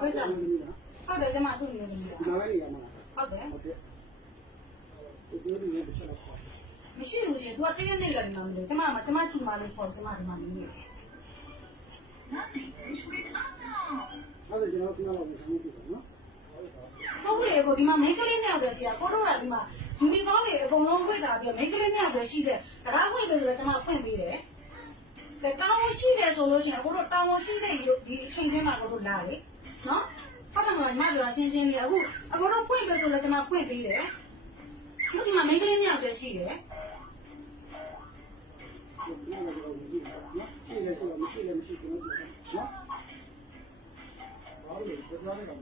ဘယ်ကြောင့်ဟုတ်တယ်ကျမသူ့နေနေဒီမှာပဲနေရမှာဟုတ်တယ်ဟုတ်ကဲ့ဒီလိုမျိုးတစ်ချက်တော့မရှိဘူးရှင်သူကတရက်နေလည်းနေမှာမလို့ကျမကကျမထူမှလို့ခေါ်ကျမဒီမှာနေနေအဲ့ဒါကျွန်တော်ပြောလို့ဆောင်ကြည့်ပါနော်ဟုတ်လေကိုဒီမှာမိန်းကလေးနှစ်ယောက်ပဲရှိတာကိုတို့ကဒီမှာယူနီဖောင်းတွေအကုန်လုံးဝတ်တာပြီးမိန်းကလေးနှစ်ယောက်ပဲရှိတယ်တရားဝင်လို့ဆိုတော့ကျမဖွင့်ပေးတယ်ဒါတောင်းရှိတယ်ဆိုလို့ရှိရင်ကိုတို့တောင်းရှိတဲ့ဒီအချိန်ထဲမှာကိုတို့လာလေ နော်ဟုတ်တယ်မလားညီမပြောရှင်းရှင်းလေးအခုအကိုတို့ဖွင့်ပေးဆိုတော့ကျမဖွင့်ပေးတယ်ခုဒီမှာမိန်းကလေးနှစ်ယောက်ပဲရှိတယ်ဒီမှာတော့ဒီလိုနော်ရှိတယ်ဆိုတော့မရှိလည်းမရှိဘူးနော်နော်ဘာလို့လဲပြောရအောင်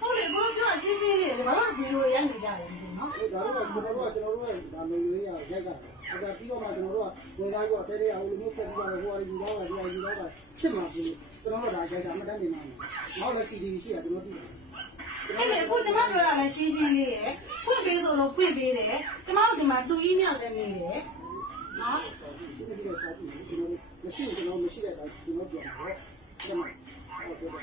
ဟုတ်လေကိုတို့ပြောရှင်းရှင်းလေးလေဘာလို့ဗီဒီယိုရိုက်နေကြလဲနော်အဲဒါတော့ကျွန်တော်တို့ကကျွန်တော်တို့ရဲ့ဒါမေရွေးရရိုက်ကြတယ်အဲ ဒါပြီးတော့မှကျွန်တော်တို့ကဝင်လာပြီးတော့တဲတဲအောင်လို့မျိုးဖက်ပြီးတော့ဟိုအယူတော့ကဒီအယူတော့ကဖြစ်မှာပြီကျွန်တော်တို့ဒါကြိုက်တာအမှတ်တမ်းနေမှာနောက်လည်း CD ရှိတယ်ကျွန်တော်သိတယ်အဲ့လေအခုကျမပြောတာလည်းရှင်းရှင်းလေးရယ်ဖွင့်ပေးဆိုလို့ဖွင့်ပေးတယ်ကျမတို့ဒီမှာတူကြီးမြောက်လည်းနေတယ်နော်ဒီလိုမျိုးစားကြည့်ကျွန်တော်မရှိကျွန်တော်မရှိတဲ့အခါကျွန်တော်ပြန်တော့ကျွန်တော်ဟုတ်ကဲ့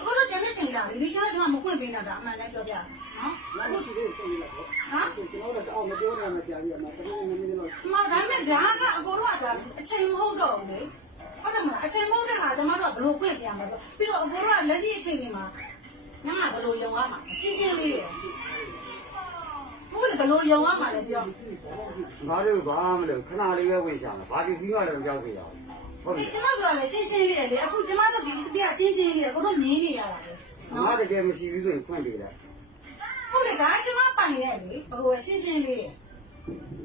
အခုတော့ကျန်တဲ့ချိန်လာလေဒီချာကျမမဖွင့်ပေးတာဒါအမှန်တမ်းပြောပြနော်လာလို့ရှိလို့ပြန်လာ တော့နော်ကျွန်တော်တို့တော့မပြောရမှာကြာပြီအမတကယ်နည်းနည်းတော့ကျမဒါပေမဲ့ဒါကအကိုတို့ကဒါအချိန်မဟုတ်တော့ဘူးလေဟုတ်တယ်မလားအချိန်မဟုတ်တဲ့ဟာကျမတို့ကဘယ်လိုဖွင့်ပြမှာလဲပြီးတော့အကိုတို့ကလက်ရှိအချိန်တွေမှာညမဘယ်လိုယုံရမှာရှင်းရှင်းလေးရယ်ဟုတ်လေဘယ်လိုယုံရမှာလဲပြောငါတို့ဘာမှမလုပ်ခဏလေးပဲဝင်ရှာတယ်ဘာပစ္စည်းမှလည်းမကြောက်စေရအောင်ဟုတ်ဒီပြီကျမပြောလဲရှင်းရှင်းလေးရယ်လေအခုကျမတို့ဒီစပြအချင်းချင်းလေးရယ်ကိုတို့မြင်နေရတာလေငါတကယ်မရှိဘူးဆိုရင်ဖွင့်ပေးလိုက်ဟုတ်လေဒါကျမပို င်ရဲ့လေဘကိုရှင်းရှင်းလေးရယ်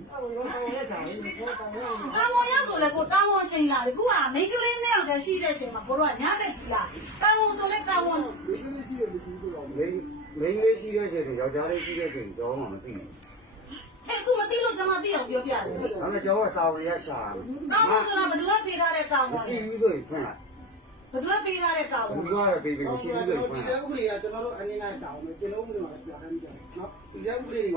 တောင်းဝန်ရဆိုလေကိုတောင်းဝန်ချိန်လာလေခုကမိန်းကလေးနှစ်ယောက်တည်းရှိတဲ့ချိန်မှာကိုတို့ကညဘက်ကြီးလာတောင်းဝန်ဆိုလေတောင်းဝန်ဒီလိုရှိတယ်ဒီလိုတော့မင်းမင်းလေးရှိတဲ့ချိန်ယောက်ျားလေးရှိတဲ့ချိန်တော့မှမသိဘူးအဲ့ခုမသိလို့ကျမသိအောင်ပြောပြတယ်လေဒါပေမဲ့ကျောင်းကတာဝန်ရရှာတောင်းဝန်ဆိုတာဘယ်သူကပေးထားတဲ့တောင်းမဝန်ရှိဘူးဆိုရင်ဖွင့်လိုက် ဘယ်သူကပေးထားတဲ့တောင်းဝန်ဘူးကတော့ပေးပေးမရှိဘူးဆိုရင်ဖွဒီင့်ကလိုက်ဥပဒေကကျွန်တော်တို့အနေနဲ့တောင်းမယ်ကျွန်တော်တို့ကကြာတယ်ကြာနော်ဒီကဥပဒေက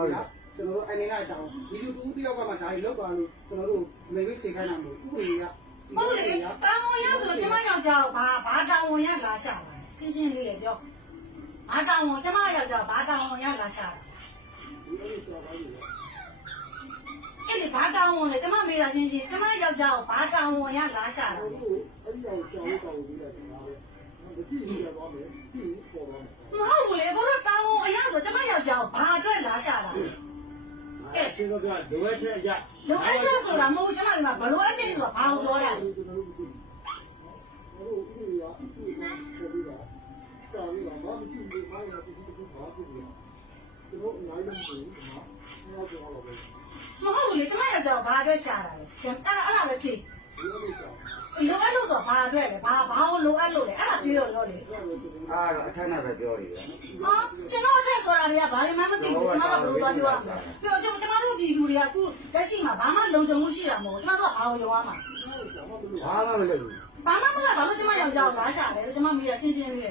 ကျွန်တော်တို့အနေနဲ့တောင်းဒီလူတူတယောက်ကမှဒါတွေလောက်ပါလို့ကျွန်တော်တို့မေမေစေခိုင်းတာမဟုတ်ဥပဒေကဟုတ်လေတောင်းဝန်ရဆိုကျမယောက်ျားကိုဘာဘာတောင်းဝန်ရလာရှာလာရှင်းရှင်းလေးရပြောဘာတောင်းဝန်ကျမယောက်ျားဘာတောင်းဝန်ရလာရှာလာဒီလိုပြောပါလို့အဲ့ဒီဘာတောင်းဝန်လဲကျမမေးတာချင်းချင်းကျမယောက်ျားကိုဘာတောင်းဝန်ရလာရှာလာ အဲ့ဒီအောင်ကြောင်းတောင်းပြီးတယ်ကျွန်တော်တို့မကြည့်ရတော့မယ်ကြည့်ပေါ်တော့မဟုတ်ဘူးလေဘိုးတို့တောင်းဝန်အရဆိုကျမယောက်ျားကိုဘာအတွက်လာရှာလာကဲရှင်းတော့ပြောလိုအပ်ချက်အရလိုအပ်ချက်ဆိုတာမဟုတ်ကျမကဘလိုအပ်ချက်ဆိုတာဘာကိုပြောတာလဲကျွန်တော်တို့ကြည့်တို့ဥပဒေကဥပဒေကပေါ်ပြီးတော့ကြာပြီးတော့ဘာမှကြည့်လို့မိုင်းရတဲ့ဒီလိုဘာဖြစ်လဲကျွန်တော်နိုင်လို့ဘူးနော်ကျွန်တော်ပြောတော့ပဲမဟုတ်ဘူးလေကျမယောက်ျားကိုဘာအတွက်ရှာလာလဲအဲ့ဒါအဲ့ဒါပဲဖြေဒီ ဘာအတွက်လဲဘာဘာကိုလိုအပ်လို့လဲအဲ့ဒါပြီးတော့ပြောလေအဲ့လိုကျွန်တော်အားတော့အထက်နဲ့ပဲပြောနေတယ်ဟာကျွန်တော်တက်ဆိုတာတွေကဘာမှမသိဘူးကျွန်တော်ကဘယ်လိုသွားပြောရမလဲပြီးတော့ကျွန်တော်တို့ပြည်သူတွေကအခုလက်ရှိမှာဘာမှလုံခြုံမှုရှိတာမဟုတ်ကျွန်တော်ကဘာကိုယုံရမှာဘာမှမလုပ်ဘူးဘာမှမလားဘာလို့ကျမယောက်ျားကိုလာရှာလဲကျမမိရရှင်းရှင်းလေးလေ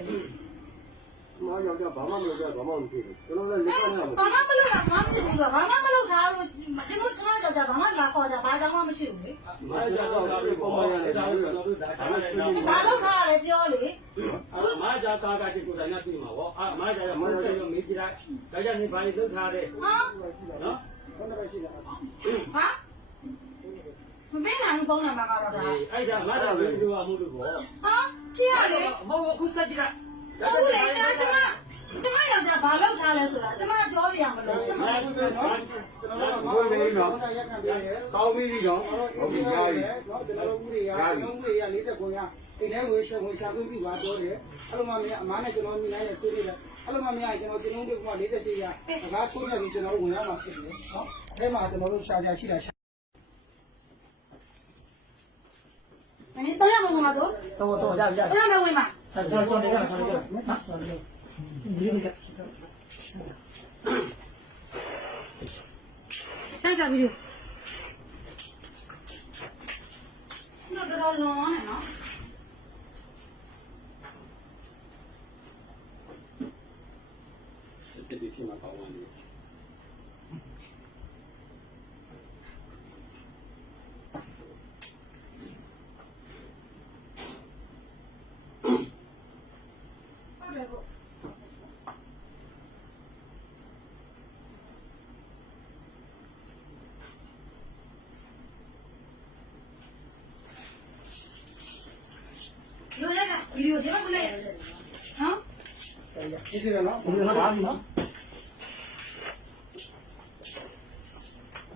မယောက်ျားဘာမှမလုပ်ကြဘာမှမဖြစ်ဘူးကျွန်တော်လည်းလက်ခံရမှာဘာမှမလုပ်တာဘာမှမဖြစ်ဘူးဆိုတာဘာမှမလုပ်ထားလို့ကျွန်တော်ကျွန်တော်ယောက်ျားဘာမှလာခေါ်ကြဘာကြောင့်မှမရှိဘူးလေမာကြတော့ဒါပုံမှ ဘာလုပ်ထားရလဲပြောလေမာကြကာကတိကိုယ်တိုင်ကပြီးမှာဗောအာမာကြကမဟုတ်တယ်မေးကြည့်လိုက်ဒါကြနေဘာလို့လုပ်ထားတဲ့ဟာနော်ဘယ်လိုပဲရှိတယ်ဟာမမေးနိုင်ဘူးပုံနံပါတ်ကတော့ဒါအေးအဲ့ဒါမာကြဝိဒိုအမှုလို့ဗောဟာကြည့်ရလေမဟုတ်ဘူးစက်ကြည့်လိုက်ဟုတ်လေဒါကျမကျမယောက်ျား ဘာလုပ်ထားလဲဆိုတာကျမပြောစရာမလိုကျမတို့ပြောနော်ကျွန်တော်တို့ဘိုးကြီးနော်ရက်ခံပေးတယ်ကောင်းပြီဒီနော်ဟုတ်ပြီကြားပြီနော်ကျွန်တော်တို့ဦးတွေကနှုံးတွေက49ရအိမ်ထဲဝင်ရှုံဝင်ရှာခွင့်ပြုပါတော့တယ်အဲ့လိုမှမရအမားနဲ့ကျွန်တော်မိလိုက်ရဆွေးလိုက်အဲ့လိုမှမရကျွန်တော်ကျွန်တော်တို့က48ရတကားချိုးရပြီးကျွန်တော်ဝင်ရမှာဖြစ်တယ်နော်အဲမှာကျွန်တော်တို့ရှာကြရှိတာ你都要问我吗？都，都我都我要要。都要问嘛。他他他他他他。 ဆက်ကြောင်းဆက်ကြပြီးတော့တော့လုံးနေနော်တတိဖြစ်မှာကောင်းပါလိမ့်ဗီဒီယို ဒီမှာကလေးနော်ဒီစီရနော်ဒီလိုပါပြီနော်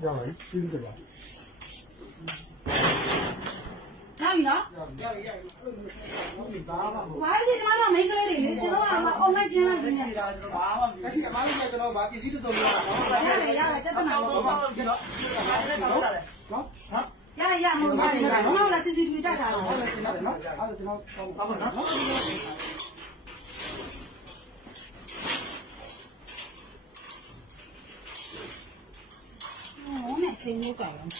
ကြောက်ရင်ပြီးပြီလားနားပြီနော်ရရရအဲ့ဘာမှမဟုတ်ဘာဖြစ်ဒီမှာတော့မိန်းကလေးတွေလေကျွန်တော်ကအမ online ကျင်းလိုက်နေတယ်အစီအမားလေးကကျွန်တော်ဗာပစ္စည်းတစ်စုံရအောင်နော်ရတယ်ရတယ်တက်တနာတော့နော် ရရမဟုတ်ပါဘူး။ဘာလို့လဲ CCTV တက်တာလဲဟုတ်တယ်နော်အဲ့ဒါကျွန်တော်ကောင်းပါနော်။ဟောနဲ့ချိန်လို့ကောင်းတယ်။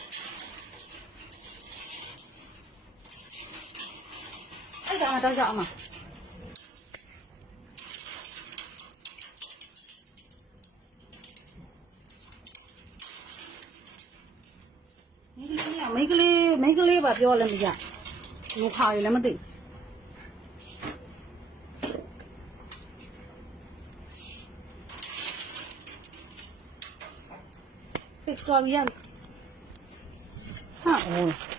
အဲ့ဒါတော့ကြောက်အောင် မိန်းကလေးမိန်းကလေးပါပြောလည်းမရလူခါရလည်းမသိဖစ်ကော်ရန်ဟာအိုး